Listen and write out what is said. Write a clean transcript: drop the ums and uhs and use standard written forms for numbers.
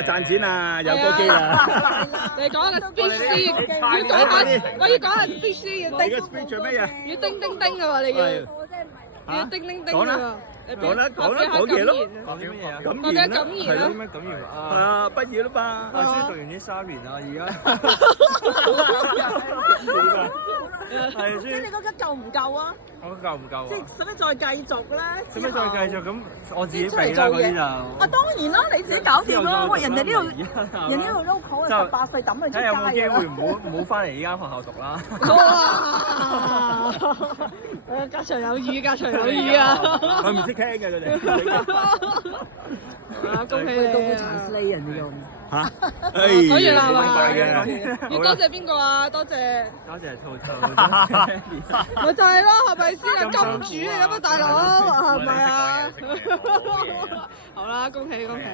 啊，賺錢啊，有歌機啦。你講下 speech 先，要講下，我要講下 speech 先，要你個 speech 做咩嘢？要叮叮叮嘅喎，你要叮叮叮嘅喎。講啦，講嘢咯。講啲乜嘢啊？感我嘅言啦，感言啦係咯。咩感言係啊？啊，畢業啦嘛。我終於讀完呢3年啦，而家係即係你覺得夠唔夠啊？我夠唔夠啊？即係使唔使再繼續咧？使唔使再繼續？咁我自己出俾啦嗰啲嚟做嘢。就。啊，當然啦，你自己搞掂啦。喂，人哋呢度local 係18歲抌佢出睇下有冇機街㗎會唔好翻嚟呢間學校讀啦。哇！隔場有語，隔場有語啊！佢唔識聽嘅佢哋。啊，恭喜你啊！人哋用。嚇？講完啦係嘛？快嘅。要多謝邊個啊？多謝。多謝兔兔。咪就係咯，係咪先啊？金主嚟㗎嘛，大佬係咪啊？好啦，恭喜恭喜！